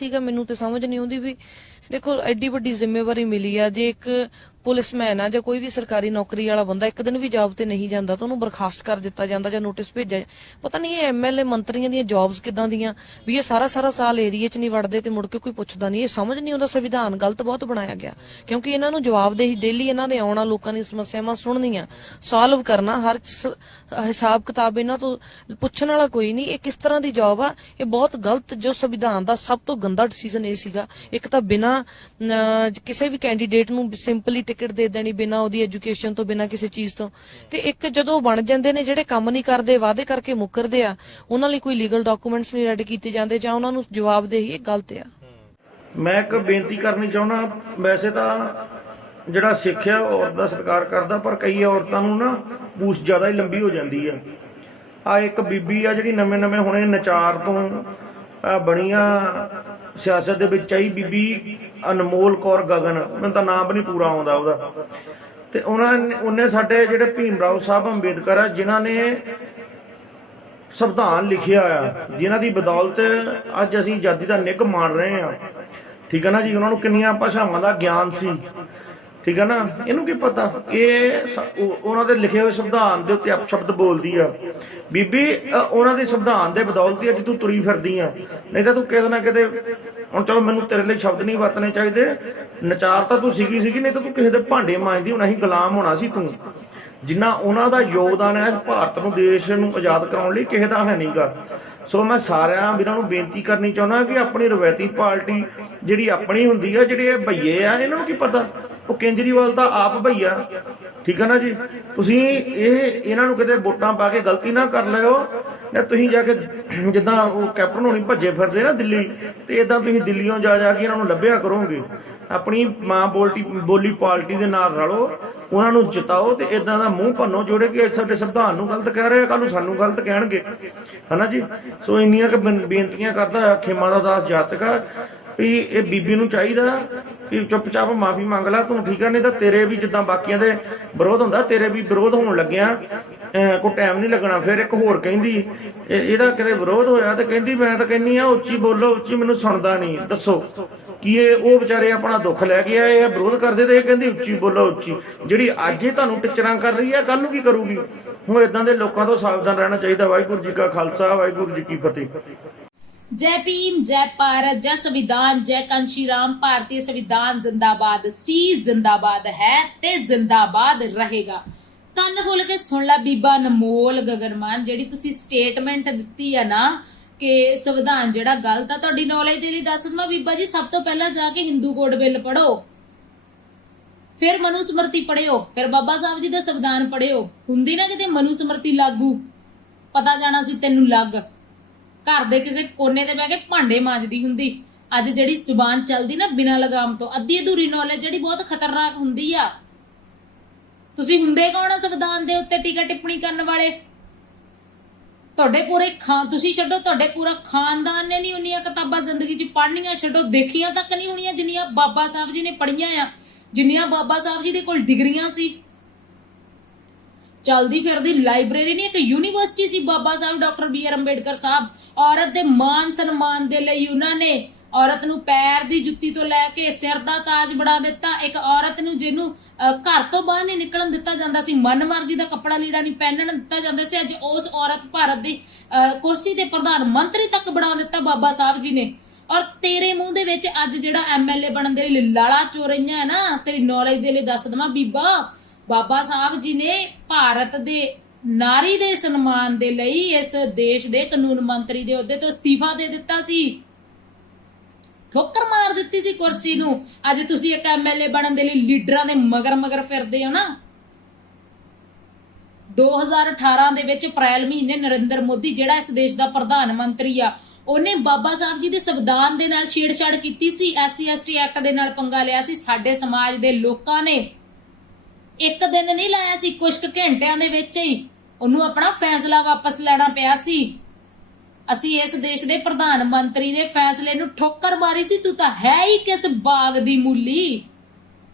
ਸੀਗਾ, ਮੈਨੂੰ ਤੇ ਸਮਝ ਨਹੀਂ ਆਉਂਦੀ ਵੀ ਦੇਖੋ ਐਡੀ ਵੱਡੀ ਜ਼ਿੰਮੇਵਾਰੀ ਮਿਲੀ ਆ, ਜੇ ਇੱਕ ਪੁਲਿਸਮੈਨ ਆ ਜਾਂ ਕੋਈ ਵੀ ਸਰਕਾਰੀ ਨੌਕਰੀ ਵਾਲਾ ਬੰਦਾ ਇੱਕ ਦਿਨ ਵੀ ਜੌਬ ਤੇ ਨਹੀਂ ਜਾਂਦਾ ਤਾਂ ਉਹਨੂੰ ਬਰਖਾਸਤ ਕਰ ਦਿੱਤਾ ਜਾਂਦਾ ਜਾਂ ਨੋਟਿਸ ਭੇਜਿਆ। ਪਤਾ ਨਹੀਂ ਇਹ ਐਮਐਲਏ ਮੰਤਰੀਆਂ ਦੀਆਂ ਜੌਬਸ ਕਿਦਾਂ ਦੀਆਂ ਵੀ ਇਹ ਸਾਰਾ ਸਾਲ ਏਰੀਏ 'ਚ ਨਹੀਂ ਵੜਦੇ ਤੇ ਮੁੜ ਕੇ ਕੋਈ ਪੁੱਛਦਾ ਨਹੀਂ। ਇਹ ਸਮਝ ਨਹੀਂ ਆਉਂਦਾ, ਸੰਵਿਧਾਨ ਗਲਤ ਬਹੁਤ ਬਣਾਇਆ ਗਿਆ ਕਿਉਂਕਿ ਇਹਨਾਂ ਨੂੰ ਜਵਾਬਦੇਹੀ ਡੇਲੀ ਇਹਨਾਂ ਦੇ ਆਉਣਾ, ਲੋਕਾਂ ਦੀਆਂ ਸਮੱਸਿਆਵਾਂ ਸੁਣਨੀਆਂ, ਸੋਲਵ ਕਰਨਾ, ਹਰ ਹਿਸਾਬ ਕਿਤਾਬ ਇਹਨਾਂ ਤੋਂ ਪੁੱਛਣ ਵਾਲਾ ਕੋਈ ਨਹੀਂ। ਇਹ ਕਿਸ ਤਰ੍ਹਾਂ ਦੀ ਜੌਬ ਆ? ਇਹ ਬਹੁਤ ਗਲਤ, ਜੋ ਸੰਵਿਧਾਨ ਦਾ ਸਭ ਤੋਂ ਗੰਦਾ ਡਿਸੀਜਨ ਇਹ ਸੀਗਾ। ਇੱਕ ਤਾਂ ਬਿਨਾਂ ਕਿਸੇ ਵੀ ਕੈਂਡੀਡੇਟ ਨੂੰ ਸਿੰਪਲੀ ਟਿਕਟ ਦੇ ਦੇਣੀ, ਬਿਨਾਂ ਉਹਦੀ ਐਜੂਕੇਸ਼ਨ ਤੋਂ, ਬਿਨਾਂ ਕਿਸੇ ਚੀਜ਼ ਤੋਂ, ਤੇ ਇੱਕ ਜਦੋਂ ਬਣ ਜਾਂਦੇ ਨੇ ਜਿਹੜੇ ਕੰਮ ਨਹੀਂ ਕਰਦੇ, ਵਾਅਦੇ ਕਰਕੇ ਮੁੱਕਰਦੇ ਆ, ਉਹਨਾਂ ਲਈ ਕੋਈ ਲੀਗਲ ਡਾਕੂਮੈਂਟਸ ਨਹੀਂ ਰੈਡੀ ਕੀਤੇ ਜਾਂਦੇ ਜਾਂ ਉਹਨਾਂ ਨੂੰ ਜਵਾਬਦੇਹੀ, ਇਹ ਗਲਤ ਆ। ਮੈਂ ਇੱਕ ਬੇਨਤੀ ਕਰਨੀ ਚਾਹੁੰਦਾ, ਵੈਸੇ ਤਾਂ ਜਿਹੜਾ ਸਿੱਖ ਆ ਔਰਤ ਦਾ ਸਤਿਕਾਰ ਕਰਦਾ, ਪਰ ਕਈ ਔਰਤਾਂ ਨੂੰ ਨਾ ਪੂਛ ਜ਼ਿਆਦਾ ਹੀ ਲੰਬੀ ਹੋ ਜਾਂਦੀ ਆ ਇੱਕ ਬੀਬੀ ਆ ਜਿਹੜੀ ਨਵੇਂ ਹੁਣੇ ਨਚਾਰ ਤੋਂ ਬਣੀ ਆ, ਸਿਆਸਤ ਦੇ ਵਿੱਚ ਆਈ ਬੀਬੀ ਅਨਮੋਲ ਕੌਰ ਗਗਨ, ਮੈਨੂੰ ਤਾਂ ਨਾਮ ਵੀ ਨਹੀਂ ਪੂਰਾ ਆਉਂਦਾ ਉਹਦਾ, ਤੇ ਉਹਨੇ ਸਾਡੇ ਜਿਹੜੇ ਭੀਮ ਰਾਓ ਸਾਹਿਬ ਅੰਬੇਦਕਰ ਆ, ਜਿਨ੍ਹਾਂ ਨੇ ਸੰਵਿਧਾਨ ਲਿਖਿਆ ਆ, ਜਿਨ੍ਹਾਂ ਦੀ ਬਦੌਲਤ ਅੱਜ ਅਸੀਂ ਆਜ਼ਾਦੀ ਦਾ ਨਿੱਘ ਮਾਣ ਰਹੇ ਆ, ਠੀਕ ਹੈ ਨਾ ਜੀ। ਉਹਨਾਂ ਨੂੰ ਕਿੰਨੀਆਂ ਭਾਸ਼ਾਵਾਂ ਦਾ ਗਿਆਨ ਸੀ, ਠੀਕ ਹੈ ਨਾ। ਇਹਨੂੰ ਕੀ ਪਤਾ, ਇਹ ਉਹਨਾਂ ਦੇ ਲਿਖੇ ਹੋਏ ਸੰਵਿਧਾਨ ਦੇ ਉੱਤੇ ਅਪਸ਼ਬਦ ਬੋਲਦੀ ਆ ਬੀਬੀ। ਉਹਨਾਂ ਦੇ ਸੰਵਿਧਾਨ ਦੇ ਬਦੌਲਤ ਹੀ ਅੱਜ ਤੂੰ ਤੁਰੀ ਫਿਰਦੀ ਆ, ਨਹੀਂ ਤਾਂ ਤੂੰ ਕਿਤੇ ਨਾ ਕਿਤੇ, ਹੁਣ ਚਲੋ ਮੈਨੂੰ ਤੇਰੇ ਲਈ ਸ਼ਬਦ ਨਹੀਂ ਵਰਤਣੇ ਚਾਹੀਦੇ, ਨਚਾਰ ਤਾਂ ਤੂੰ ਸੀਗੀ, ਨਹੀਂ ਤਾਂ ਤੂੰ ਕਿਸੇ ਦੇ ਭਾਂਡੇ ਮਾਂਜਦੀ ਹੋਣਾ ਸੀ, ਗੁਲਾਮ ਹੋਣਾ ਸੀ ਤੂੰ। ਜਿੰਨਾ ਉਹਨਾਂ ਦਾ ਯੋਗਦਾਨ ਹੈ ਭਾਰਤ ਨੂੰ, ਦੇਸ਼ ਨੂੰ ਆਜ਼ਾਦ ਕਰਾਉਣ ਲਈ, ਕਿਸੇ ਦਾ ਹੈ ਨਹੀਂਗਾ। ਸੋ ਮੈਂ ਸਾਰਿਆਂ ਵੀਰਾਂ ਨੂੰ ਬੇਨਤੀ ਕਰਨੀ ਚਾਹੁੰਦਾ ਕਿ ਆਪਣੀ ਰਵਾਇਤੀ ਪਾਰਟੀ ਜਿਹੜੀ ਆਪਣੀ ਹੁੰਦੀ ਆ, ਜਿਹੜੇ ਇਹ ਭਈਏ ਆ, ਇਹਨਾਂ ਨੂੰ ਕੀ ਪਤਾ, ਉਹ ਕੇਜਰੀਵਾਲ ਤਾਂ ਆਪ ਭਈਆ, ਠੀਕ ਹੈ ਨਾ ਜੀ। ਤੁਸੀਂ ਇਹਨਾਂ ਨੂੰ ਕਿਤੇ ਵੋਟਾਂ ਪਾ ਕੇ ਗਲਤੀ ਨਾ ਕਰ ਲਿਓ, ਜਾਂ ਤੁਸੀਂ ਜਾ ਕੇ ਜਿੱਦਾਂ ਉਹ ਕੈਪਟਨ ਹੋਣੀ ਭੱਜੇ ਫਿਰਦੇ ਨਾ ਦਿੱਲੀ, ਤੇ ਇਦਾਂ ਤੁਸੀਂ ਦਿੱਲੀੋਂ ਜਾ ਕੇ ਇਹਨਾਂ ਨੂੰ ਲੱਭਿਆ ਕਰੋਗੇ। ਆਪਣੀ ਮਾਂ ਬੋਲੀ ਪਾਰਟੀ ਦੇ ਨਾਲ ਰਲੋ, ਉਹਨਾਂ ਨੂੰ ਜਿਤਾਓ, ਤੇ ਇਦਾਂ ਦਾ ਮੂੰਹ ਭੰਨੋ ਜੋੜੇ ਕਿ ਸਾਡੇ ਸੰਵਿਧਾਨ ਨੂੰ ਗਲਤ ਕਹਿ ਰਹੇ, ਕੱਲ ਨੂੰ ਸਾਨੂੰ ਗਲਤ ਕਹਿਣਗੇ, ਹਨਾ ਜੀ। ਸੋ ਇੰਨੀਆਂ ਕੁ ਬੇਨਤੀਆਂ ਕਰਦਾ ਖੇਮਾ ਦਾ ਦਾਸ ਜਾਤਕਾ ਵੀ ਇਹ ਬੀਬੀ ਨੂੰ ਚਾਹੀਦਾ ਕਿ ਚੁੱਪਚਾਪ ਮਾਫੀ ਮੰਗ ਲਾ ਤੂੰ, ਠੀਕ ਹੈ। ਨਹੀਂ ਤਾਂ ਤੇਰੇ ਵੀ ਜਿੱਦਾਂ ਬਾਕੀਆਂ ਦੇ ਵਿਰੋਧ ਹੁੰਦਾ, ਤੇਰੇ ਵੀ ਵਿਰੋਧ ਹੋਣ ਲੱਗਿਆ, ਕੋਈ ਟਾਈਮ ਨਹੀਂ ਲੱਗਣਾ। ਫਿਰ ਇੱਕ ਹੋਰ ਕਹਿੰਦੀ, ਇਹਦਾ ਕਿਤੇ ਵਿਰੋਧ ਹੋਇਆ ਤੇ ਕਹਿੰਦੀ ਮੈਂ ਤਾਂ ਕਹਿੰਦੀ ਆ ਉੱਚੀ ਬੋਲੋ, ਉੱਚੀ, ਮੈਨੂੰ ਸੁਣਦਾ ਨਹੀਂ। ਦੱਸੋ ਕੀ ਉਹ ਵਿਚਾਰੇ ਆਪਣਾ ਦੁੱਖ ਲੈ ਕੇ ਆਏ ਆ, ਵਿਰੋਧ ਕਰਦੇ ਤੇ ਇਹ ਕਹਿੰਦੀ ਉੱਚੀ ਬੋਲੋ, ਉੱਚੀ। ਜਿਹੜੀ ਅੱਜ ਇਹ ਤੁਹਾਨੂੰ ਟਿਚਰਾਂ ਕਰ ਰਹੀ ਹੈ, ਕੱਲ ਨੂੰ ਕੀ ਕਰੂਗੀ? ਹੁਣ ਇਦਾਂ ਦੇ ਲੋਕਾਂ ਤੋਂ ਸਾਵਧਾਨ ਰਹਿਣਾ ਚਾਹੀਦਾ। ਵਾਹਿਗੁਰੂ ਜੀ ਕਾ ਖਾਲਸਾ, ਵਾਹਿਗੁਰੂ ਜੀ ਕੀ ਫਤਿਹ। जय भीम, जय भारत, जय संविधान, जय कांशी राम। भारतीय संविधान जिंदाबाद सी, जिंदाबाद है ते जिंदाबाद रहेगा। ਕੰਨ ਖੋਲ ਕੇ ਸੁਣ ਲੈ ਬੀਬਾ ਅਨਮੋਲ ਗਗਨ ਮਾਨ, ਜਿਹੜੀ ਤੁਸੀਂ ਸਟੇਟਮੈਂਟ ਦਿੱਤੀ ਆ ਨਾ ਕਿ ਸੰਵਿਧਾਨ ਜਿਹੜਾ ਗਲਤ ਆ, ਤੁਹਾਡੀ ਨੌਲੇਜ ਦੇ ਲਈ ਦੱਸ ਦਵਾਂ ਬੀਬਾ ਜੀ, ਸਭ ਤੋਂ ਪਹਿਲਾਂ ਜਾ ਕੇ ਹਿੰਦੂ ਕੋਡ ਬਿੱਲ ਪੜੋ, ਫਿਰ ਮਨੂ ਸਮਰਤੀ ਪੜਿਓ, ਫਿਰ ਬਾਬਾ ਸਾਹਿਬ ਜੀ ਦਾ ਸੰਵਿਧਾਨ ਪੜਿਓ। ਹੁੰਦੀ ਨਾ ਕਿਤੇ ਮਨੂ ਸਮਰਤੀ ਲਾਗੂ, ਪਤਾ ਜਾਣਾ ਸੀ ਤੈਨੂੰ ਲੱਗ। ਘਰ ਦੇ ਕਿਸੇ ਕੋਨੇ ਤੇ ਬਹਿ ਕੇ ਭਾਂਡੇ ਮਾਂਜਦੀ ਹੁੰਦੀ। ਅੱਜ ਜਿਹੜੀ ਜ਼ੁਬਾਨ ਚੱਲਦੀ ਨਾ ਬਿਨਾਂ ਲਗਾਮ ਤੋਂ, ਅੱਧੀ ਅਧੂਰੀ ਨੌਲੇਜ ਜਿਹੜੀ ਬਹੁਤ ਖਤਰਨਾਕ ਹੁੰਦੀ ਆ। ਤੁਸੀਂ ਹੁੰਦੇ ਕੌਣ ਆ ਸੰਵਿਧਾਨ ਦੇ ਉੱਤੇ ਟੀਕਾ ਟਿੱਪਣੀ ਕਰਨ ਵਾਲੇ? ਤੁਹਾਡੇ ਪੂਰੇ ਤੁਸੀਂ ਛੱਡੋ, ਤੁਹਾਡੇ ਪੂਰਾ ਖਾਨਦਾਨ ਨੇ ਨਹੀਂ ਉਨੀਆਂ ਕਿਤਾਬਾਂ ਜ਼ਿੰਦਗੀ 'ਚ ਪੜ੍ਹਨੀਆਂ, ਛੱਡੋ ਦੇਖੀਆਂ ਤੱਕ ਨਹੀਂ ਹੋਣੀਆਂ ਜਿੰਨੀਆਂ ਬਾਬਾ ਸਾਹਿਬ ਜੀ ਨੇ ਪੜ੍ਹੀਆਂ ਆ, ਜਿੰਨੀਆਂ ਬਾਬਾ ਸਾਹਿਬ ਜੀ ਦੇ ਕੋਲ ਡਿਗਰੀਆਂ ਸੀ। ਚਲਦੀ ਫਿਰਦੀ ਲਾਇਬ੍ਰੇਰੀ ਨਹੀਂ, ਇੱਕ ਯੂਨੀਵਰਸਿਟੀ ਸੀ ਬਾਬਾ ਸਾਹਿਬ ਡਾਕਟਰ BR ਅੰਬੇਡਕਰ ਸਾਹਿਬ। ਔਰਤ ਦੇ ਮਾਨ ਸਨਮਾਨ ਦੇ ਲਈ ਉਹਨਾਂ ਨੇ ਔਰਤ ਨੂੰ ਪੈਰ ਦੀ ਜੁੱਤੀ ਤੋਂ ਲੈ ਕੇ ਸਿਰ ਦਾ ਤਾਜ ਬਣਾ ਦਿੱਤਾ। ਇੱਕ ਔਰਤ ਨੂੰ ਜਿਹਨੂੰ ਘਰ ਤੋਂ ਬਾਹਰ ਨਹੀਂ ਨਿਕਲਣ ਦਿੱਤਾ ਜਾਂਦਾ ਸੀ, ਮਨਮਰਜ਼ੀ ਦਾ ਕੱਪੜਾ ਲੀੜਾ ਨਹੀਂ ਪਹਿਨਣ ਦਿੱਤਾ ਜਾਂਦਾ ਸੀ, ਅੱਜ ਉਸ ਔਰਤ ਭਾਰਤ ਦੀ ਕੁਰਸੀ ਤੇ ਪ੍ਰਧਾਨ ਮੰਤਰੀ ਤੱਕ ਬਣਾ ਦਿੱਤਾ ਬਾਬਾ ਸਾਹਿਬ ਜੀ ਨੇ। ਔਰ ਤੇਰੇ ਮੂੰਹ ਦੇ ਵਿੱਚ ਅੱਜ ਜਿਹੜਾ MLA ਬਣਨ ਦੇ ਲਈ ਲਾਲਾ ਚੋ ਰਹੀਆਂ ਹੈ ਨਾ, ਤੇਰੀ ਨੌਲੇਜ ਦੇ ਲਈ ਦੱਸ ਦਵਾਂ ਬੀਬਾ, ਬਾਬਾ ਸਾਹਿਬ ਜੀ ਨੇ ਭਾਰਤ ਦੇ ਨਾਰੀ ਦੇ ਸਨਮਾਨ ਦੇ ਲਈ ਇਸ ਦੇਸ਼ ਦੇ ਕਾਨੂੰਨ ਮੰਤਰੀ ਦੇ ਅਹੁਦੇ ਤੋਂ ਅਸਤੀਫਾ ਦੇ ਦਿੱਤਾ ਸੀ, ਠੋਕਰ ਮਾਰ ਦਿੱਤੀ ਸੀ ਕੁਰਸੀ ਨੂੰ। ਅੱਜ ਤੁਸੀਂ ਇੱਕ MLA ਬਣਨ ਦੇ ਲਈ ਲੀਡਰਾਂ ਦੇ ਮਗਰ ਫਿਰਦੇ ਹੋ ਨਾ। 2018 ਦੇ ਵਿੱਚ ਅਪ੍ਰੈਲ ਮਹੀਨੇ ਨਰਿੰਦਰ ਮੋਦੀ ਜਿਹੜਾ ਇਸ ਦੇਸ਼ ਦਾ ਪ੍ਰਧਾਨ ਮੰਤਰੀ ਆ, ਉਹਨੇ ਬਾਬਾ ਸਾਹਿਬ ਜੀ ਦੇ ਸੰਵਿਧਾਨ ਦੇ ਨਾਲ ਛੇੜਛਾੜ ਕੀਤੀ ਸੀ, SC ST ਐਕਟ ਦੇ ਨਾਲ ਪੰਗਾ ਲਿਆ ਸੀ। ਸਾਡੇ ਸਮਾਜ ਦੇ ਲੋਕਾਂ ਨੇ ਇੱਕ ਦਿਨ ਨਹੀਂ ਲਾਇਆ ਸੀ, ਕੁਝ ਘੰਟਿਆਂ ਦੇ ਵਿੱਚ ਹੀ ਉਹਨੂੰ ਆਪਣਾ ਫੈਸਲਾ ਵਾਪਸ ਲੈਣਾ ਪਿਆ ਸੀ। ਅਸੀਂ ਇਸ ਦੇਸ਼ ਦੇ ਪ੍ਰਧਾਨ ਮੰਤਰੀ ਦੇ ਫੈਸਲੇ ਨੂੰ ਠੋਕਰ ਮਾਰੀ ਸੀ। ਤੂੰ ਤਾਂ ਹੈ ਹੀ ਕਿਸ ਬਾਗ ਦੀ ਮੂਲੀ,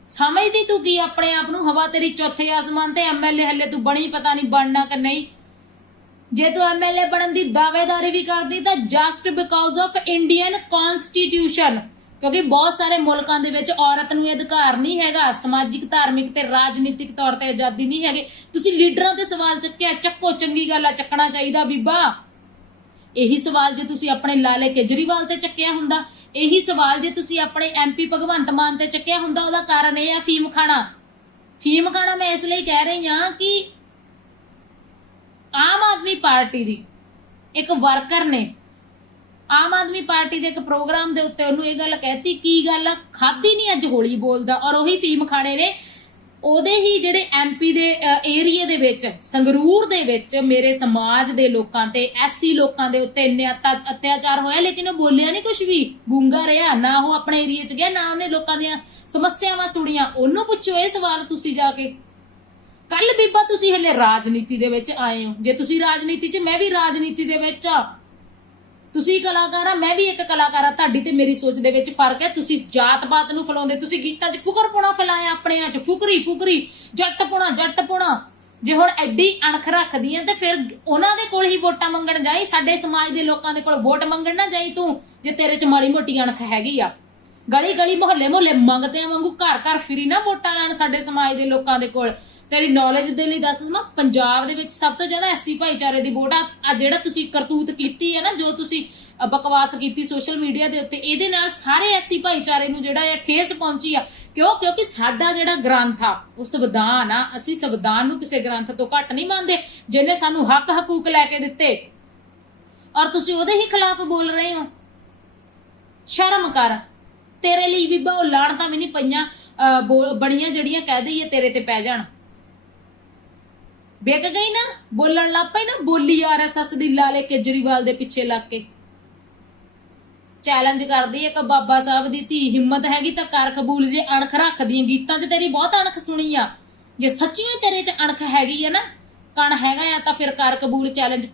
ਸਮਝਦੀ ਤੂੰ ਕੀ ਆਪਣੇ ਆਪ ਨੂੰ? ਹਵਾ ਤੇਰੀ ਚੌਥੇ ਆਸਮਾਨ ਤੇ, MLA ਹੱਲੇ ਤੂੰ ਬਣੀ, ਪਤਾ ਨਹੀਂ ਬਣਨਾ ਕਿ ਨਹੀਂ। ਜੇ ਤੂੰ ਐਮਐਲਏ ਬਣਨ ਦੀ ਦਾਅਵੇਦਾਰੀ ਵੀ ਕਰਦੀ ਤਾਂ just because of Indian constitution, ਕਿਉਂਕਿ ਬਹੁਤ ਸਾਰੇ ਮੁਲਕਾਂ ਦੇ ਵਿੱਚ ਔਰਤ ਨੂੰ ਇਹ ਅਧਿਕਾਰ ਨਹੀਂ ਹੈਗਾ, ਸਮਾਜਿਕ, ਧਾਰਮਿਕ ਤੇ ਰਾਜਨੀਤਿਕ ਤੌਰ ਤੇ ਆਜ਼ਾਦੀ ਨਹੀਂ ਹੈਗੀ। ਤੁਸੀਂ ਲੀਡਰਾਂ ਤੇ ਸਵਾਲ ਚੱਕਿਆ, ਚੱਕੋ, ਚੰਗੀ ਗੱਲ ਆ, ਚੱਕਣਾ ਚਾਹੀਦਾ ਬੀਬਾ। ਇਹੀ ਸਵਾਲ ਜੇ ਤੁਸੀਂ ਆਪਣੇ ਲਾਲੇ ਕੇਜਰੀਵਾਲ ਤੇ ਚੱਕਿਆ ਹੁੰਦਾ, ਇਹੀ ਸਵਾਲ ਜੇ ਤੁਸੀਂ ਆਪਣੇ ਐਮਪੀ ਭਗਵੰਤ ਮਾਨ ਤੇ ਚੱਕਿਆ ਹੁੰਦਾ, ਉਹਦਾ ਕਾਰਨ ਇਹ ਆ ਫੀਮ ਖਾਣਾ। ਫੀਮ ਖਾਣਾ ਮੈਂ ਇਸ ਲਈ ਕਹਿ ਰਹੀ ਹਾਂ ਕਿ ਆਮ ਆਦਮੀ ਪਾਰਟੀ ਦੀ ਇੱਕ ਵਰਕਰ ਨੇ ਆਮ ਆਦਮੀ ਪਾਰਟੀ ਦੇ ਇੱਕ ਪ੍ਰੋਗਰਾਮ ਦੇ ਉੱਤੇ ਉਹਨੂੰ ਇਹ ਗੱਲ ਕਹਿਤੀ, ਕੀ ਗੱਲ ਖਾਦੀ ਨਹੀਂ ਅੱਜ ਹੋਲੀ ਬੋਲਦਾ, ਔਰ ਉਹੀ ਫੀਮ ਖਾਣੇ ਨੇ ਉਹਦੇ ਹੀ ਜਿਹੜੇ ਐਮਪੀ ਦੇ ਏਰੀਏ ਦੇ ਵਿੱਚ, ਸੰਗਰੂਰ ਦੇ ਵਿੱਚ ਮੇਰੇ ਸਮਾਜ ਦੇ ਲੋਕਾਂ ਤੇ, ਐਸਸੀ ਲੋਕਾਂ ਦੇ ਉੱਤੇ ਇੰਨੇ ਅਤਿਆਚਾਰ ਹੋਇਆ, ਲੇਕਿਨ ਉਹ ਬੋਲਿਆ ਨਹੀਂ ਕੁਝ ਵੀ, ਗੂੰਗਾ ਰਿਹਾ ਨਾ। ਉਹ ਆਪਣੇ ਏਰੀਏ 'ਚ ਗਿਆ, ਨਾ ਉਹਨੇ ਲੋਕਾਂ ਦੀਆਂ ਸਮੱਸਿਆਵਾਂ ਸੁਣੀਆਂ। ਉਹਨੂੰ ਪੁੱਛੋ ਇਹ ਸਵਾਲ ਤੁਸੀਂ ਜਾ ਕੇ। ਕੱਲ ਬੀਬਾ ਤੁਸੀਂ ਹਲੇ ਰਾਜਨੀਤੀ ਦੇ ਵਿੱਚ ਆਏ ਹੋ, ਜੇ ਤੁਸੀਂ ਰਾਜਨੀਤੀ 'ਚ, ਮੈਂ ਵੀ ਰਾਜਨੀਤੀ ਦੇ ਵਿੱਚ ਆ। ਤੁਸੀਂ ਕਲਾਕਾਰ ਆ, ਮੈਂ ਵੀ ਇੱਕ ਕਲਾਕਾਰ ਆ। ਤੁਹਾਡੀ ਤੇ ਮੇਰੀ ਸੋਚ ਦੇ ਵਿੱਚ ਫਰਕ ਹੈ। ਤੁਸੀਂ ਜਾਤ-ਪਾਤ ਨੂੰ ਫੈਲਾਉਂਦੇ, ਤੁਸੀਂ ਗੀਤਾਂ 'ਚ ਫੁਕਰਪੁਣਾ ਫੈਲਾਇਆ, ਆਪਣਿਆਂ 'ਚ ਫੁਕਰੀ ਜੱਟਪੁਣਾ। ਜੇ ਹੁਣ ਐਡੀ ਅਣਖ ਰੱਖਦੀਆਂ ਤੇ ਫਿਰ ਉਹਨਾਂ ਦੇ ਕੋਲ ਹੀ ਵੋਟਾਂ ਮੰਗਣ ਜਾਈ, ਸਾਡੇ ਸਮਾਜ ਦੇ ਲੋਕਾਂ ਦੇ ਕੋਲ ਵੋਟ ਮੰਗਣ ਨਾ ਜਾਈ ਤੂੰ, ਜੇ ਤੇਰੇ 'ਚ ਮਾੜੀ ਮੋਟੀ ਅਣਖ ਹੈਗੀ ਆ। ਗਲੀ ਮੁਹੱਲੇ ਮੰਗਦਿਆਂ ਵਾਂਗੂ ਘਰ ਫਿਰੀ ਨਾ ਵੋਟਾਂ ਲੈਣ ਸਾਡੇ ਸਮਾਜ ਦੇ ਲੋਕਾਂ ਦੇ ਕੋਲ। ਤੇਰੀ ਨੌਲੇਜ ਦੇ ਲਈ ਦੱਸ ਦਵਾਂ, ਪੰਜਾਬ ਦੇ ਵਿੱਚ ਸਭ ਤੋਂ ਜ਼ਿਆਦਾ ਐਸਸੀ ਭਾਈਚਾਰੇ ਦੀ ਵੋਟ ਆ। ਜਿਹੜਾ ਤੁਸੀਂ ਕਰਤੂਤ ਕੀਤੀ ਹੈ ਨਾ, ਜੋ ਤੁਸੀਂ ਬਕਵਾਸ ਕੀਤੀ ਸੋਸ਼ਲ ਮੀਡੀਆ ਦੇ ਉੱਤੇ, ਇਹਦੇ ਨਾਲ ਸਾਰੇ ਐਸਸੀ ਭਾਈਚਾਰੇ ਨੂੰ ਜਿਹੜਾ ਇਹ ਠੇਸ ਪਹੁੰਚੀ ਆ। ਕਿਉਂਕਿ ਸਾਡਾ ਜਿਹੜਾ ਗ੍ਰੰਥ ਆ, ਉਹ ਸੰਵਿਧਾਨ ਆ। ਅਸੀਂ ਸੰਵਿਧਾਨ ਨੂੰ ਕਿਸੇ ਗ੍ਰੰਥ ਤੋਂ ਘੱਟ ਨਹੀਂ ਮੰਨਦੇ, ਜਿਹਨੇ ਸਾਨੂੰ ਹੱਕ ਹਕੂਕ ਲੈ ਕੇ ਦਿੱਤੇ, ਔਰ ਤੁਸੀਂ ਉਹਦੇ ਹੀ ਖਿਲਾਫ ਬੋਲ ਰਹੇ ਹੋ। ਸ਼ਰਮ ਕਰ। ਤੇਰੇ ਲਈ ਬੀਬਾ ਉਹ ਲਾਣਤਾਂ ਵੀ ਨਹੀਂ ਪਈਆਂ ਬੜੀਆਂ ਜਿਹੜੀਆਂ ਕਹਿ ਦਈਏ ਤੇਰੇ ਤੇ ਪੈ ਜਾਣ। ਵਿਕ ਗਈ ਨਾ, ਬੋਲਣ ਲੱਗ ਪਈ ਨਾ, ਬੋਲੀ ਆਰਐਸਐਸ ਦੀ ਲਾਲੇ ਕੇਜਰੀਵਾਲ ਦੇ ਪਿੱਛੇ ਲੱਗ ਕੇ। ਚੈਲੰਜ ਕਰਦੀ ਇੱਕ ਬਾਬਾ ਸਾਹਿਬ ਦੀ ਧੀ, ਹਿੰਮਤ ਹੈਗੀ ਤਾਂ ਕਰ ਕਬੂਲ। ਜੇ ਅਣਖ ਰੱਖਦੀ ਗੀਤਾਂ 'ਚ ਤੇਰੀ ਬਹੁਤ ਅਣਖ ਸੁਣੀ ਆ, ਜੇ ਸੱਚੀਓ ਤੇਰੇ 'ਚ ਅਣਖ ਹੈਗੀ ਆ ਨਾ, ਕਣ ਹੈਗਾ ਆ, ਤਾਂ ਫਿਰ ਕਰ ਕਬੂਲ ਚੈਲੰਜ।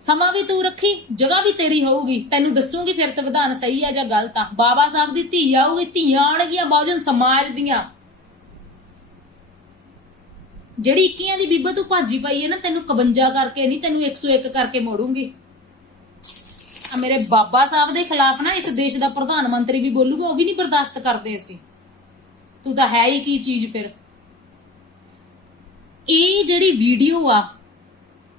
ਸਮਾਂ ਵੀ ਤੂੰ ਰੱਖੀ, ਜਗ੍ਹਾ ਵੀ ਤੇਰੀ ਹੋਊਗੀ, ਤੈਨੂੰ ਦੱਸੂਗੀ ਫਿਰ ਸੰਵਿਧਾਨ ਸਹੀ ਆ ਜਾਂ ਗਲਤ ਆ। ਬਾਬਾ ਸਾਹਿਬ ਦੀ ਧੀ ਆਊਗੀ, ਧੀਆਂ ਆਉਣਗੀਆਂ ਬਹੁਜਨ ਸਮਾਜ ਦੀਆਂ। ਜਿਹੜੀ 21 ਦੀ ਬੀਬਾ ਤੂੰ ਭਾਜੀ ਪਾਈ ਹੈ ਨਾ, ਤੈਨੂੰ 51 ਕਰਕੇ ਨਹੀਂ, ਤੈਨੂੰ 101 ਕਰਕੇ ਮੋੜੂੰਗੀ। ਆ ਮੇਰੇ ਬਾਬਾ ਸਾਹਿਬ ਦੇ ਖਿਲਾਫ ਨਾ ਇਸ ਦੇਸ਼ ਦਾ ਪ੍ਰਧਾਨ ਮੰਤਰੀ ਵੀ ਬੋਲੂਗਾ, ਉਹ ਵੀ ਨਹੀਂ ਬਰਦਾਸ਼ਤ ਕਰਦੇ ਅਸੀਂ। ਤੂੰ ਤਾਂ ਹੈ ਹੀ ਕੀ ਚੀਜ਼ ਫਿਰ। ਇਹ ਜਿਹੜੀ ਵੀਡੀਓ ਆ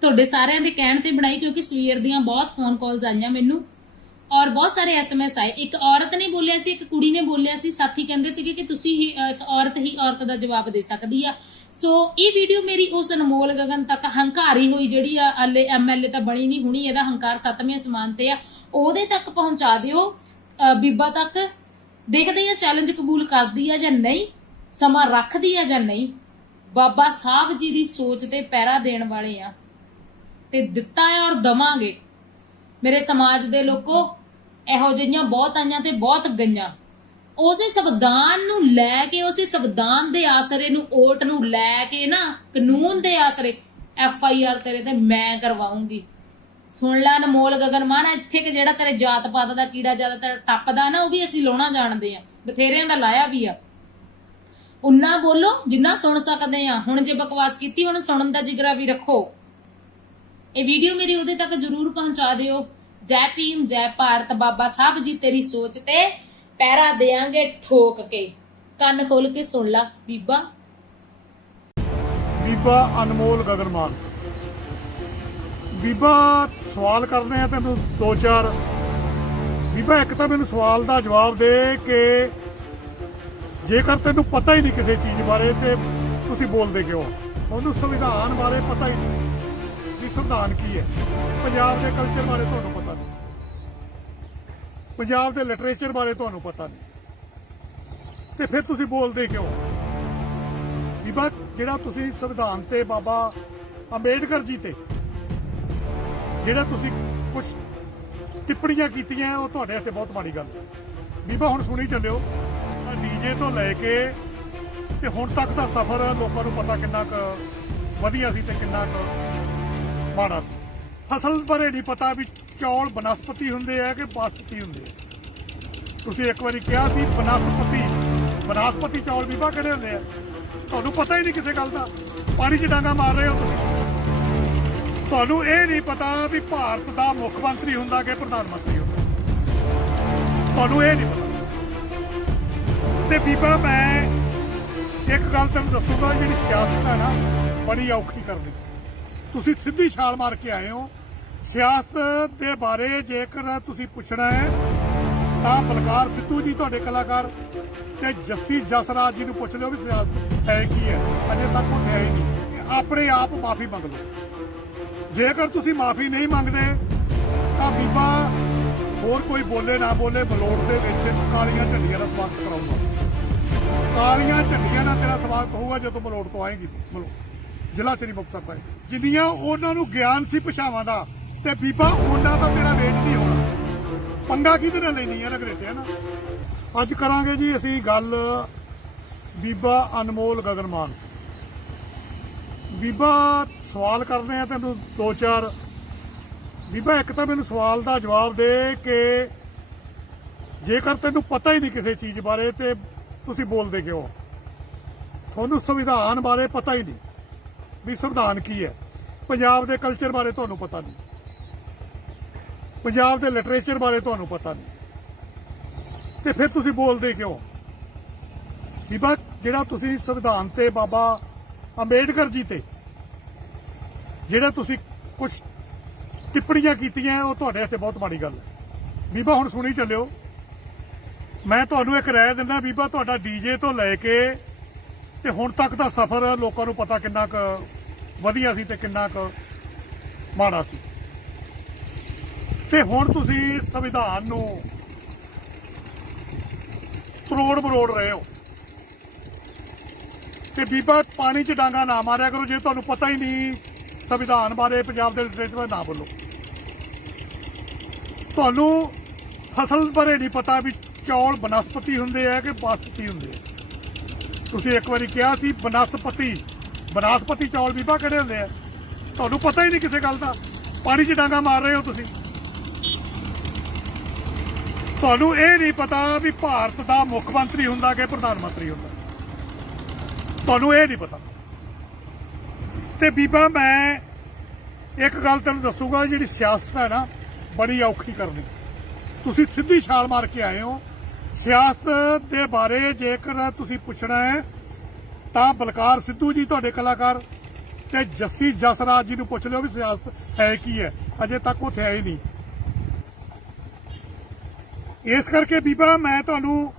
ਤੁਹਾਡੇ ਸਾਰਿਆਂ ਦੇ ਕਹਿਣ ਤੇ ਬਣਾਈ, ਕਿਉਂਕਿ ਸਵੇਰ ਦੀਆਂ ਬਹੁਤ ਫੋਨ ਕਾਲਸ ਆਈਆਂ ਮੈਨੂੰ, ਔਰ ਬਹੁਤ ਸਾਰੇ SMS ਆਏ। ਇੱਕ ਔਰਤ ਨੇ ਬੋਲਿਆ ਸੀ, ਇੱਕ ਕੁੜੀ ਨੇ ਬੋਲਿਆ ਸੀ, ਸਾਥੀ ਕਹਿੰਦੇ ਸੀਗੇ ਕਿ ਤੁਸੀਂ ਹੀ ਇੱਕ ਔਰਤ ਹੀ ਔਰਤ ਦਾ ਜਵਾਬ ਦੇ ਸਕਦੀ ਆ। ਸੋ ਇਹ ਵੀਡੀਓ ਮੇਰੀ ਉਸ ਅਨਮੋਲ ਗਗਨ ਤੱਕ, ਹੰਕਾਰੀ ਹੋਈ ਜਿਹੜੀ ਆ, ਹਲੇ MLA ਤਾਂ ਬਣੀ ਨਹੀਂ ਹੁਣੀ, ਇਹਦਾ ਹੰਕਾਰ 7ਵੇਂ ਅਸਮਾਨ ਤੇ ਆ, ਉਹਦੇ ਤੱਕ ਪਹੁੰਚਾ ਦਿਓ, ਬੀਬਾ ਤੱਕ। ਦੇਖਦੇ ਆ ਚੈਲੰਜ ਕਬੂਲ ਕਰਦੀ ਆ ਜਾਂ ਨਹੀਂ, ਸਮਾਂ ਰੱਖਦੀ ਆ ਜਾਂ ਨਹੀਂ। ਬਾਬਾ ਸਾਹਿਬ ਜੀ ਦੀ ਸੋਚ ਤੇ ਪਹਿਰਾ ਦੇਣ ਵਾਲੇ ਆ, ਤੇ ਦਿੱਤਾ ਹੈ ਔਰ ਦਵਾਂਗੇ। ਮੇਰੇ ਸਮਾਜ ਦੇ ਲੋਕੋ, ਇਹੋ ਜਿਹੀਆਂ ਬਹੁਤ ਆਈਆਂ ਤੇ ਬਹੁਤ ਗਈਆਂ। ਉਸੇ ਸੰਵਿਧਾਨ ਨੂੰ ਲੈ ਕੇ, ਉਸੇ ਸੰਵਿਧਾਨ ਦੇ ਆਸਰੇ ਨੂੰ, ਓਟ ਨੂੰ ਲੈ ਕੇ ਨਾ, ਕਾਨੂੰਨ ਦੇ ਆਸਰੇ FIR ਤੇਰੇ ਤੇ ਮੈਂ ਕਰਵਾਉਂਗੀ। ਸੁਣ ਲੈ ਅਨਮੋਲ ਗਗਨ ਮਾਨ, ਇੱਥੇ ਕਿ ਜਿਹੜਾ ਤੇਰੇ ਜਾਤ ਪਾਤ ਦਾ ਕੀੜਾ ਜ਼ਿਆਦਾਤਰ ਟੱਪਦਾ ਨਾ, ਉਹ ਵੀ ਅਸੀਂ ਲਾਉਣਾ ਜਾਣਦੇ ਆ, ਬਥੇਰਿਆਂ ਦਾ ਲਾਇਆ ਵੀ ਆ। ਉਨਾ ਬੋਲੋ ਜਿੰਨਾ ਸੁਣ ਸਕਦੇ ਆ। ਹੁਣ ਜੇ ਬਕਵਾਸ ਕੀਤੀ, ਹੁਣ ਸੁਣਨ ਦਾ ਜਿਗਰਾ ਵੀ ਰੱਖੋ। ਇਹ ਵੀਡੀਓ ਮੇਰੀ ਉਹਦੇ ਤੱਕ ਜ਼ਰੂਰ ਪਹੁੰਚਾ ਦਿਓ। ਜੈ ਭੀਮ, ਜੈ ਭਾਰਤ। ਬਾਬਾ ਸਾਹਿਬ ਜੀ ਤੇਰੀ ਸੋਚ ਤੇ ਪਹਿਰਾ ਦੇਾਂਗੇ ਠੋਕ ਕੇ। ਕੰਨ ਖੋਲ ਕੇ ਸੁਣ ਲਾ ਬੀਬਾ। ਬੀਬਾ ਅਨਮੋਲ ਗਗਨ ਮਾਨ, ਬੀਬਾ ਸਵਾਲ ਕਰਨੇ ਆ ਤੈਨੂੰ 2-4। ਬੀਬਾ ਇੱਕ ਤਾਂ ਮੈਨੂੰ ਸਵਾਲ ਦਾ ਜਵਾਬ ਦੇ ਕਿ ਜੇਕਰ ਤੈਨੂੰ ਪਤਾ ਹੀ ਨਹੀਂ ਕਿਸੇ ਚੀਜ਼ ਬਾਰੇ ਤੇ ਤੁਸੀਂ ਬੋਲਦੇ ਕਿਉਂ? ਉਹਨੂੰ ਸੰਵਿਧਾਨ ਬਾਰੇ ਪਤਾ ਹੀ ਨਹੀਂ ਵੀ ਸੰਵਿਧਾਨ ਕੀ ਹੈ। ਪੰਜਾਬ ਦੇ ਕਲਚਰ ਬਾਰੇ ਤੁਹਾਨੂੰ ਪਤਾ ਨਹੀਂ, ਪੰਜਾਬ ਦੇ ਲਿਟਰੇਚਰ ਬਾਰੇ ਤੁਹਾਨੂੰ ਪਤਾ ਨਹੀਂ, ਤੇ ਫਿਰ ਤੁਸੀਂ ਬੋਲਦੇ ਕਿਉਂ? ਬੀਬਾ ਜਿਹੜਾ ਤੁਸੀਂ ਸੰਵਿਧਾਨ ਤੇ ਬਾਬਾ ਅੰਬੇਡਕਰ ਜੀ ਤੇ ਜਿਹੜਾ ਤੁਸੀਂ ਕੁਝ ਟਿੱਪਣੀਆਂ ਕੀਤੀਆਂ, ਉਹ ਤੁਹਾਡੇ ਵਾਸਤੇ ਬਹੁਤ ਮਾੜੀ ਗੱਲ ਹੈ। ਬੀਬਾ ਹੁਣ ਸੁਣੀ ਚੱਲਿਓ, ਡੀਜੇ ਤੋਂ ਲੈ ਕੇ ਤੇ ਹੁਣ ਤੱਕ ਦਾ ਸਫ਼ਰ ਲੋਕਾਂ ਨੂੰ ਪਤਾ ਕਿੰਨਾ ਕੁ ਵਧੀਆ ਸੀ ਤੇ ਕਿੰਨਾ ਕੁ ਮਾੜਾ ਸੀ। ਫਸਲ ਬਾਰੇ ਨਹੀਂ ਪਤਾ ਵੀ ਚੌਲ ਬਨਸਪਤੀ ਹੁੰਦੇ ਆ ਕਿ ਬਾਸਪਤੀ ਹੁੰਦੇ ਆ। ਤੁਸੀਂ ਇੱਕ ਵਾਰੀ ਕਿਹਾ ਸੀ ਬਨਸਪਤੀ ਚੌਲ ਬੀਬਾ ਕਿਹੜੇ ਹੁੰਦੇ ਆ, ਤੁਹਾਨੂੰ ਪਤਾ ਹੀ ਨਹੀਂ ਕਿਸੇ ਗੱਲ ਦਾ। ਪਾਣੀ 'ਚ ਡਾਂਗਾ ਮਾਰ ਰਹੇ ਹੋ ਤੁਸੀਂ। ਤੁਹਾਨੂੰ ਇਹ ਨਹੀਂ ਪਤਾ ਵੀ ਭਾਰਤ ਦਾ ਮੁੱਖ ਮੰਤਰੀ ਹੁੰਦਾ ਕਿ ਪ੍ਰਧਾਨ ਮੰਤਰੀ ਹੁੰਦਾ। ਤੁਹਾਨੂੰ ਇਹ ਨਹੀਂ ਪਤਾ। ਤੇ ਬੀਬਾ ਮੈਂ ਇੱਕ ਗੱਲ ਤੁਹਾਨੂੰ ਦੱਸੂਗਾ, ਜਿਹੜੀ ਸਿਆਸਤ ਹੈ ਨਾ ਬੜੀ ਔਖੀ ਕਰਨੀ। ਤੁਸੀਂ ਸਿੱਧੀ ਛਾਲ ਮਾਰ ਕੇ ਆਏ ਹੋ। ਸਿਆਸਤ ਦੇ ਬਾਰੇ ਜੇਕਰ ਤੁਸੀਂ ਪੁੱਛਣਾ ਹੈ ਤਾਂ ਬਲਕਾਰ ਸਿੱਧੂ ਜੀ ਤੁਹਾਡੇ ਕਲਾਕਾਰ ਤੇ ਜੱਸੀ ਜਸਰਾਜ ਜੀ ਨੂੰ ਪੁੱਛ ਲਿਓ ਵੀ ਸਿਆਸਤ ਹੈ ਕੀ ਹੈ। ਅਜੇ ਤੱਕ ਉਹ ਹੈ ਹੀ ਨਹੀਂ। ਆਪਣੇ ਆਪ ਮਾਫੀ ਮੰਗ ਲਓ। ਜੇਕਰ ਤੁਸੀਂ ਮਾਫੀ ਨਹੀਂ ਮੰਗਦੇ ਤਾਂ ਬੀਬਾ ਹੋਰ ਕੋਈ ਬੋਲੇ ਨਾ ਬੋਲੇ, ਬਲੋੜ ਦੇ ਵਿੱਚ ਕਾਲੀਆਂ ਝੰਡੀਆਂ ਦਾ ਸਵਾਗਤ ਕਰਾਉਂਗਾ। ਕਾਲੀਆਂ ਝੰਡੀਆਂ ਨਾਲ ਤੇਰਾ ਸਵਾਗਤ ਹੋਊਗਾ ਜਦੋਂ ਬਲੋੜ ਤੋਂ ਆਏਗੀ। ਜ਼ਿਲ੍ਹਾ ਸ੍ਰੀ ਮੁਕਤਸਰ ਸਾਹਿਬ ਜਿੰਨੀਆਂ ਉਹਨਾਂ ਨੂੰ ਗਿਆਨ ਸੀ ਭਾਸ਼ਾਵਾਂ ਦਾ, ਤੇ ਬੀਬਾ ਉਹਨਾਂ ਦਾ ਤੇਰਾ ਵੇਟ ਨਹੀਂ ਹੋਣਾ। ਪੰਗਾ ਕਿਹਦੇ ਨਾਲ ਲੈਣੀ ਹੈ ਲਗਰੇਟਿਆ ਨਾ। ਅੱਜ ਕਰਾਂਗੇ ਜੀ ਅਸੀਂ ਗੱਲ ਬੀਬਾ ਅਨਮੋਲ ਗਗਨਮਾਨ। ਬੀਬਾ ਸਵਾਲ ਕਰਨੇ ਆ ਤੈਨੂੰ ਦੋ ਚਾਰ। ਬੀਬਾ ਇੱਕ ਤਾਂ ਮੈਨੂੰ ਸਵਾਲ ਦਾ ਜਵਾਬ ਦੇ ਕਿ ਜੇਕਰ ਤੈਨੂੰ ਪਤਾ ਹੀ ਨਹੀਂ ਕਿਸੇ ਚੀਜ਼ ਬਾਰੇ ਤੇ ਤੁਸੀਂ ਬੋਲਦੇ ਕਿਉਂ? ਤੁਹਾਨੂੰ ਸੰਵਿਧਾਨ ਬਾਰੇ ਪਤਾ ਹੀ ਨਹੀਂ ਵੀ ਸੰਵਿਧਾਨ ਕੀ ਹੈ। ਪੰਜਾਬ ਦੇ ਕਲਚਰ ਬਾਰੇ ਤੁਹਾਨੂੰ ਪਤਾ ਨਹੀਂ, ਪੰਜਾਬ ਦੇ ਲਿਟਰੇਚਰ ਬਾਰੇ ਤੁਹਾਨੂੰ ਪਤਾ ਨਹੀਂ, ਤੇ ਫਿਰ ਤੁਸੀਂ ਬੋਲਦੇ ਕਿਉਂ? ਬੀਬਾ ਜਿਹੜਾ ਤੁਸੀਂ ਸੰਵਿਧਾਨ ਤੇ ਬਾਬਾ ਅੰਬੇਡਕਰ ਜੀ ਤੇ ਜਿਹੜਾ ਤੁਸੀਂ ਕੁਝ ਟਿੱਪਣੀਆਂ ਕੀਤੀਆਂ ਉਹ ਤੁਹਾਡੇ ਵਾਸਤੇ ਬਹੁਤ ਮਾੜੀ ਗੱਲ ਹੈ। ਬੀਬਾ ਹੁਣ ਸੁਣੀ ਚੱਲਿਓ, ਮੈਂ ਤੁਹਾਨੂੰ ਇੱਕ ਰਾਏ ਦਿੰਦਾ। ਬੀਬਾ ਤੁਹਾਡਾ ਡੀਜੇ ਤੋਂ ਲੈ ਕੇ ਤੇ ਹੁਣ ਤੱਕ ਦਾ ਸਫ਼ਰ ਲੋਕਾਂ ਨੂੰ ਪਤਾ ਕਿੰਨਾ ਕੁ ਵਧੀਆ ਸੀ ਤੇ ਕਿੰਨਾ ਕੁ ਮਾੜਾ ਸੀ। ਤੇ ਹੁਣ ਤੁਸੀਂ ਸੰਵਿਧਾਨ ਨੂੰ ਤਰੋੜ ਮਰੋੜ ਰਹੇ ਹੋ। ਤੇ ਬੀਬਾ ਪਾਣੀ 'ਚ ਡਾਂਗਾ ਨਾ ਮਾਰਿਆ ਕਰੋ। ਜੇ ਤੁਹਾਨੂੰ ਪਤਾ ਹੀ ਨਹੀਂ ਸੰਵਿਧਾਨ ਬਾਰੇ, ਪੰਜਾਬ ਦੇ ਲਿਟਰੇਚਰ ਬਾਰੇ ਨਾ ਬੋਲੋ। ਤੁਹਾਨੂੰ ਫਸਲ ਬਾਰੇ ਨਹੀਂ ਪਤਾ ਵੀ ਚੌਲ ਬਨਸਪਤੀ ਹੁੰਦੇ ਆ ਕਿ ਬਾਸਪਤੀ ਹੁੰਦੇ ਆ। ਤੁਸੀਂ ਇੱਕ ਵਾਰੀ ਕਿਹਾ ਸੀ ਬਨਸਪਤੀ ਚੌਲ ਬੀਬਾ ਕਿਹੜੇ ਹੁੰਦੇ ਆ। ਤੁਹਾਨੂੰ ਪਤਾ ਹੀ ਨਹੀਂ ਕਿਸੇ ਗੱਲ ਦਾ। ਪਾਣੀ 'ਚ ਡਾਂਗਾ ਮਾਰ ਰਹੇ ਹੋ ਤੁਸੀਂ। ਤੁਹਾਨੂੰ ਇਹ ਨਹੀਂ ਪਤਾ ਵੀ ਭਾਰਤ ਦਾ ਮੁੱਖ ਮੰਤਰੀ ਹੁੰਦਾ ਕਿ ਪ੍ਰਧਾਨ ਮੰਤਰੀ ਹੁੰਦਾ। ਤੁਹਾਨੂੰ ਇਹ ਨਹੀਂ ਪਤਾ। ਤੇ ਬੀਬਾ ਮੈਂ ਇੱਕ ਗੱਲ ਤੈਨੂੰ ਦੱਸੂਗਾ, ਜਿਹੜੀ ਸਿਆਸਤ ਹੈ ਨਾ ਬੜੀ ਔਖੀ ਕਰਨੀ। ਤੁਸੀਂ ਸਿੱਧੀ ਛਾਲ ਮਾਰ ਕੇ ਆਏ ਹੋ। ਸਿਆਸਤ ਦੇ ਬਾਰੇ ਜੇਕਰ ਤੁਸੀਂ ਪੁੱਛਣਾ ਹੈ ਤਾਂ ਬਲਕਾਰ ਸਿੱਧੂ ਜੀ ਤੁਹਾਡੇ ਕਲਾਕਾਰ ਤੇ ਜੱਸੀ ਜਸਰਾਜ ਜੀ ਨੂੰ ਪੁੱਛ ਲਿਓ ਵੀ ਸਿਆਸਤ ਹੈ ਕੀ ਹੈ। ਅਜੇ ਤੱਕ ਉਹ ਹੈ ਹੀ ਨਹੀਂ। ਇਸ ਕਰਕੇ ਬੀਬਾ ਮੈਂ ਤੁਹਾਨੂੰ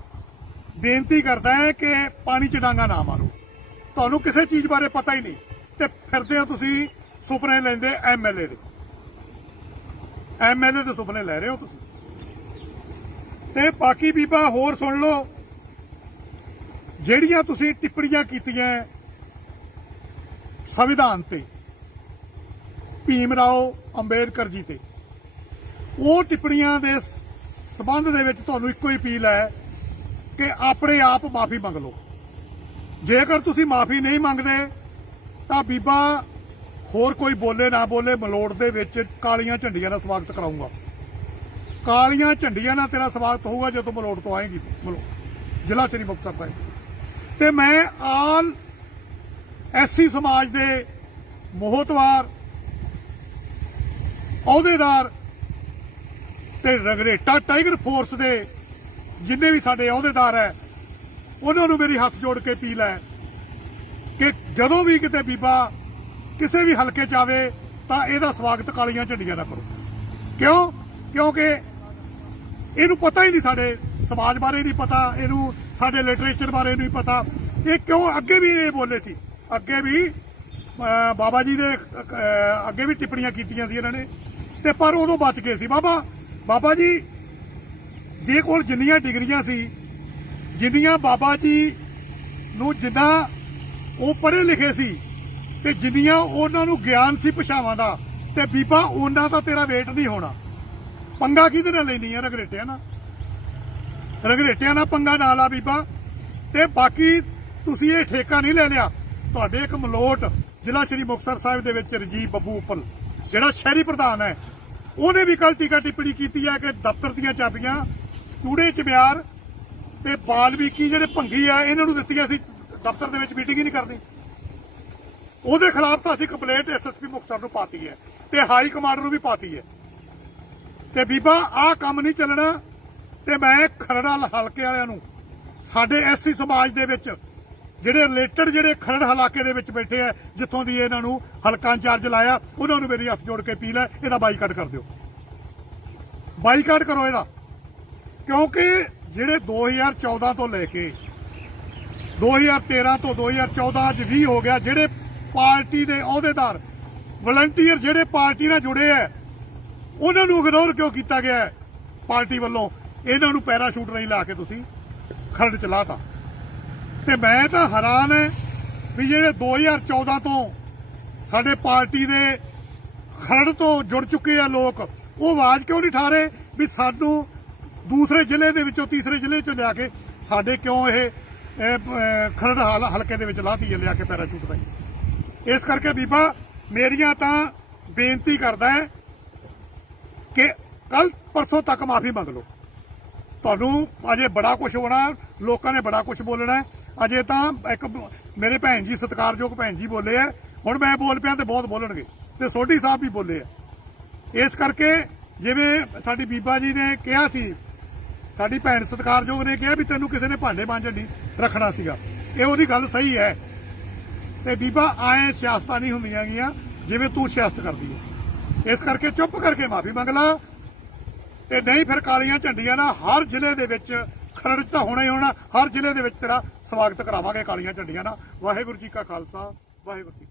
ਬੇਨਤੀ ਕਰਦਾ ਹਾਂ ਕਿ ਪਾਣੀ 'ਚ ਡਾਂਗਾ ਨਾ ਮਾਰੋ। ਤੁਹਾਨੂੰ ਕਿਸੇ ਚੀਜ਼ ਬਾਰੇ ਪਤਾ ਹੀ ਨਹੀਂ ਤੇ ਫਿਰਦੇ ਹੋ ਤੁਸੀਂ ਸੁਪਨੇ ਲੈਂਦੇ ਐਮਐਲਏ ਦੇ ਸੁਪਨੇ ਲੈ ਰਹੇ ਹੋ ਤੁਸੀਂ। ਤੇ ਬਾਕੀ ਬੀਬਾ ਹੋਰ ਸੁਣ ਲਓ, ਜਿਹੜੀਆਂ ਤੁਸੀਂ ਟਿੱਪਣੀਆਂ ਕੀਤੀਆਂ ਸੰਵਿਧਾਨ ਤੇ, ਭੀਮ ਰਾਓ ਅੰਬੇਡਕਰ ਜੀ ਤੇ, ਉਹ ਟਿੱਪਣੀਆਂ ਦੇ ਸਬੰਧ ਦੇ ਵਿੱਚ ਤੁਹਾਨੂੰ ਇੱਕੋ ਹੀ ਅਪੀਲ ਹੈ ਕਿ ਆਪਣੇ ਆਪ ਮਾਫੀ ਮੰਗ ਲਓ। ਜੇਕਰ ਤੁਸੀਂ ਮਾਫੀ ਨਹੀਂ ਮੰਗਦੇ ਤਾਂ ਬੀਬਾ ਹੋਰ ਕੋਈ ਬੋਲੇ ਨਾ ਬੋਲੇ, ਮਲੋੜ ਦੇ ਵਿੱਚ ਕਾਲੀਆਂ ਝੰਡੀਆਂ ਦਾ ਸਵਾਗਤ ਕਰਾਉਂਗਾ। ਕਾਲੀਆਂ ਝੰਡੀਆਂ ਨਾਲ ਤੇਰਾ ਸਵਾਗਤ ਹੋਊਗਾ ਜਦੋਂ ਮਲੋੜ ਤੋਂ ਆਏਗੀ, ਜ਼ਿਲ੍ਹਾ ਸ੍ਰੀ ਮੁਕਤਸਰ ਸਾਹਿਬ। ਤੇ ਮੈਂ ਆਲ ਐਸਸੀ ਸਮਾਜ ਦੇ ਮੋਹਤਵਾਰ ਅਹੁਦੇਦਾਰ ਤੇ ਰਗਰੇਟਾ ਟਾਈਗਰ ਫੋਰਸ ਦੇ ਜਿੰਨੇ ਵੀ ਸਾਡੇ ਅਹੁਦੇਦਾਰ ਹੈ ਉਹਨਾਂ ਨੂੰ ਮੇਰੀ ਹੱਥ ਜੋੜ ਕੇ ਅਪੀਲ ਹੈ ਕਿ ਜਦੋਂ ਵੀ ਕਿਤੇ ਬੀਬਾ ਕਿਸੇ ਵੀ ਹਲਕੇ 'ਚ ਆਵੇ ਤਾਂ ਇਹਦਾ ਸਵਾਗਤ ਕਾਲੀਆਂ ਝੰਡੀਆਂ ਨਾਲ ਕਰੋ। ਕਿਉਂ? ਕਿਉਂਕਿ ਇਹਨੂੰ ਪਤਾ ਹੀ ਨਹੀਂ, ਸਾਡੇ ਸਮਾਜ ਬਾਰੇ ਨਹੀਂ ਪਤਾ, ਇਹਨੂੰ ਸਾਡੇ ਲਿਟਰੇਚਰ ਬਾਰੇ ਨਹੀਂ ਪਤਾ। ਇਹ ਕਿਉਂ ਅੱਗੇ ਵੀ ਇਹ ਬੋਲੇ ਸੀ, ਅੱਗੇ ਵੀ ਬਾਬਾ ਜੀ ਦੇ ਅੱਗੇ ਵੀ ਟਿੱਪਣੀਆਂ ਕੀਤੀਆਂ ਸੀ ਇਹਨਾਂ ਨੇ, ਤੇ ਪਰ ਉਦੋਂ ਬਚ ਗਏ ਸੀ। ਬਾਬਾ ਜੀ ਦੇ ਕੋਲ ਜਿੰਨੀਆਂ ਡਿਗਰੀਆਂ ਸੀ, ਜਿੰਨੀਆਂ ਬਾਬਾ ਜੀ ਨੂੰ ਜਿੰਨਾ ਉਹ ਪੜ੍ਹੇ ਲਿਖੇ ਸੀ ਤੇ ਜਿੰਨੀਆਂ ਉਹਨਾਂ ਨੂੰ ਗਿਆਨ ਸੀ ਭਾਸ਼ਾਵਾਂ ਦਾ, ਤੇ ਬੀਬਾ ਉਹਨਾਂ ਦਾ ਤੇਰਾ ਵੇਟ ਨਹੀਂ ਹੋਣਾ। ਪੰਗਾ ਕਿਹਦੇ ਨਾਲ ਲੈਣੀ ਹੈ? ਰਗਰੇਟਿਆਂ ਨਾਲ ਪੰਗਾ ਨਾ ਲਾ ਬੀਬਾ। ਤੇ ਬਾਕੀ ਤੁਸੀਂ ਇਹ ਠੇਕਾ ਨਹੀਂ ਲੈ ਲਿਆ। ਤੁਹਾਡੇ ਇੱਕ ਮਲੋਟ ਜ਼ਿਲ੍ਹਾ ਸ੍ਰੀ ਮੁਕਤਸਰ ਸਾਹਿਬ ਦੇ ਵਿੱਚ ਰਜੀਵ ਬੱਬੂ ਉੱਪਲ ਜਿਹੜਾ ਸ਼ਹਿਰੀ ਪ੍ਰਧਾਨ ਹੈ, ਉਹਨੇ ਵੀ ਕੱਲ ਟੀਕਾ ਟਿੱਪਣੀ ਕੀਤੀ ਹੈ ਕਿ ਦਫ਼ਤਰ ਦੀਆਂ ਚਾਬੀਆਂ ਚੂੜੇ ਚਮਿਆਰ ਤੇ ਬਾਲਮੀਕੀ ਜਿਹੜੇ ਭੰਗੀ ਆ ਇਹਨਾਂ ਨੂੰ ਦਿੱਤੀਆਂ ਸੀ, ਦਫ਼ਤਰ ਦੇ ਵਿੱਚ ਮੀਟਿੰਗ ਹੀ ਨਹੀਂ ਕਰਨੀ। ਉਹਦੇ ਖਿਲਾਫ ਤਾਂ ਅਸੀਂ ਕੰਪਲੇਂਟ ਐਸਐਸਪੀ ਮੁਕਤਸਰ ਨੂੰ ਪਾਤੀ ਹੈ। ਤੇ ਹਾਈ ਕਮਾਂਡ ਨੂੰ ਵੀ ਪਾਤੀ ਹੈ। ਤੇ ਬੀਬਾ ਆਹ ਕੰਮ ਨਹੀਂ ਚੱਲਣਾ। ਤੇ ਮੈਂ ਖਰੜਾ ਹਲਕੇ ਵਾਲਿਆਂ ਨੂੰ, ਸਾਡੇ ਐਸਸੀ ਸਮਾਜ ਦੇ ਵਿੱਚ ਜਿਹੜੇ ਰਿਲੇਟਡ ਜਿਹੜੇ ਖਰੜ ਹਲਾਕੇ ਦੇ ਵਿੱਚ ਬੈਠੇ ਆ, ਜਿੱਥੋਂ ਦੀ ਇਹਨਾਂ ਨੂੰ ਹਲਕਾ ਇੰਚਾਰਜ ਲਾਇਆ, ਉਹਨਾਂ ਨੂੰ ਮੇਰੀ ਹੱਥ ਜੋੜ ਕੇ ਅਪੀਲ ਹੈ, ਇਹਦਾ ਬਾਈਕਾਟ ਕਰ ਦਿਓ, ਬਾਈਕਾਟ ਕਰੋ ਇਹਦਾ। ਕਿਉਂਕਿ ਜਿਹੜੇ 2014 ਤੋਂ ਲੈ ਕੇ 2013 ਤੋਂ 2014 ਅੱਜ 20 ਹੋ ਗਿਆ, ਜਿਹੜੇ ਪਾਰਟੀ ਦੇ ਅਹੁਦੇਦਾਰ ਵਲੰਟੀਅਰ ਜਿਹੜੇ ਪਾਰਟੀ ਨਾਲ ਜੁੜੇ ਆ, ਉਹਨਾਂ ਨੂੰ ਇਗਨੋਰ ਕਿਉਂ ਕੀਤਾ ਗਿਆ ਹੈ ਪਾਰਟੀ ਵੱਲੋਂ? ਇਹਨਾਂ ਨੂੰ ਪੈਰਾਸ਼ੂਟ ਨਹੀਂ ਲਾ ਕੇ ਤੁਸੀਂ ਖਰੜ ਚ ਲਾਤਾ। ਤੇ ਮੈਂ ਤਾਂ ਹੈਰਾਨ ਹੈ ਵੀ ਜਿਹੜੇ 2014 ਤੋਂ ਸਾਡੇ ਪਾਰਟੀ ਦੇ ਖਰੜ ਤੋਂ ਜੁੜ ਚੁੱਕੇ ਆ ਲੋਕ, ਉਹ ਆਵਾਜ਼ ਕਿਉਂ ਨਹੀਂ ਠਾ ਰਹੇ ਵੀ ਸਾਨੂੰ ਦੂਸਰੇ ਜ਼ਿਲ੍ਹੇ ਦੇ ਵਿੱਚੋਂ ਤੀਸਰੇ ਜ਼ਿਲ੍ਹੇ ਚੋਂ ਲਿਆ ਕੇ ਸਾਡੇ ਕਿਉਂ ਇਹ ਖਰੜ ਹਲਕੇ ਦੇ ਵਿੱਚ ਲਾਤੀ ਹੈ ਲਿਆ ਕੇ ਪੈਰਾਸ਼ੂਟ ਦਾ। ਇਸ ਕਰਕੇ ਬੀਬਾ ਮੇਰੀਆਂ ਤਾਂ ਬੇਨਤੀ ਕਰਦਾ ਹੈ ਕਿ ਕੱਲ ਪਰਸੋਂ ਤੱਕ ਮਾਫੀ ਮੰਗ ਲਓ। ਤੁਹਾਨੂੰ ਅਜੇ ਬੜਾ ਕੁਝ ਹੋਣਾ, ਲੋਕਾਂ ਨੇ ਬੜਾ ਕੁਝ ਬੋਲਣਾ ਹੈ। ਅਜੇ ਤਾਂ ਇੱਕ ਮੇਰੇ ਭੈਣ ਜੀ, ਸਤਿਕਾਰਯੋਗ ਭੈਣ ਜੀ ਬੋਲੇ ਆ, ਹੁਣ ਮੈਂ ਬੋਲ ਪਿਆ ਤੇ ਬਹੁਤ ਬੋਲਣਗੇ, ਤੇ ਸੋਢੀ ਸਾਹਿਬ ਵੀ ਬੋਲੇ ਆ। ਇਸ ਕਰਕੇ ਜਿਵੇਂ ਸਾਡੀ ਬੀਬਾ ਜੀ ਨੇ ਕਿਹਾ ਸੀ, ਸਾਡੀ ਭੈਣ ਸਤਿਕਾਰਯੋਗ ਨੇ ਕਿਹਾ ਵੀ ਤੈਨੂੰ ਕਿਸੇ ਨੇ ਭਾਂਡੇ ਮਾਂਜਣ ਨਹੀਂ ਰੱਖਣਾ ਸੀਗਾ, ਇਹ ਉਹਦੀ ਗੱਲ ਸਹੀ ਹੈ। ਤੇ ਬੀਬਾ ਆਏ ਸਿਆਸਤਾਂ ਨਹੀਂ ਹੁੰਦੀਆਂ ਗੀਆਂ ਜਿਵੇਂ ਤੂੰ ਸਿਆਸਤ ਕਰਦੀ ਹੈ। ਇਸ ਕਰਕੇ ਚੁੱਪ ਕਰਕੇ ਮਾਫੀ ਮੰਗ ਲਾ, ਤੇ ਨਹੀਂ ਫਿਰ ਕਾਲੀਆਂ ਝੰਡੀਆਂ ਨਾਲ ਹਰ ਜ਼ਿਲ੍ਹੇ ਦੇ ਵਿੱਚ, ਖਰੜ 'ਚ ਤਾਂ ਹੋਣਾ ਹੀ ਹੋਣਾ, ਹਰ ਜ਼ਿਲ੍ਹੇ ਦੇ ਵਿੱਚ ਤੇਰਾ ਸਵਾਗਤ ਕਰਾਵਾਂਗੇ ਕਾਲੀਆਂ ਝੰਡੀਆਂ ਨਾਲ। ਵਾਹਿਗੁਰੂ ਜੀ ਕਾ ਖਾਲਸਾ, ਵਾਹਿਗੁਰੂ ਜੀ।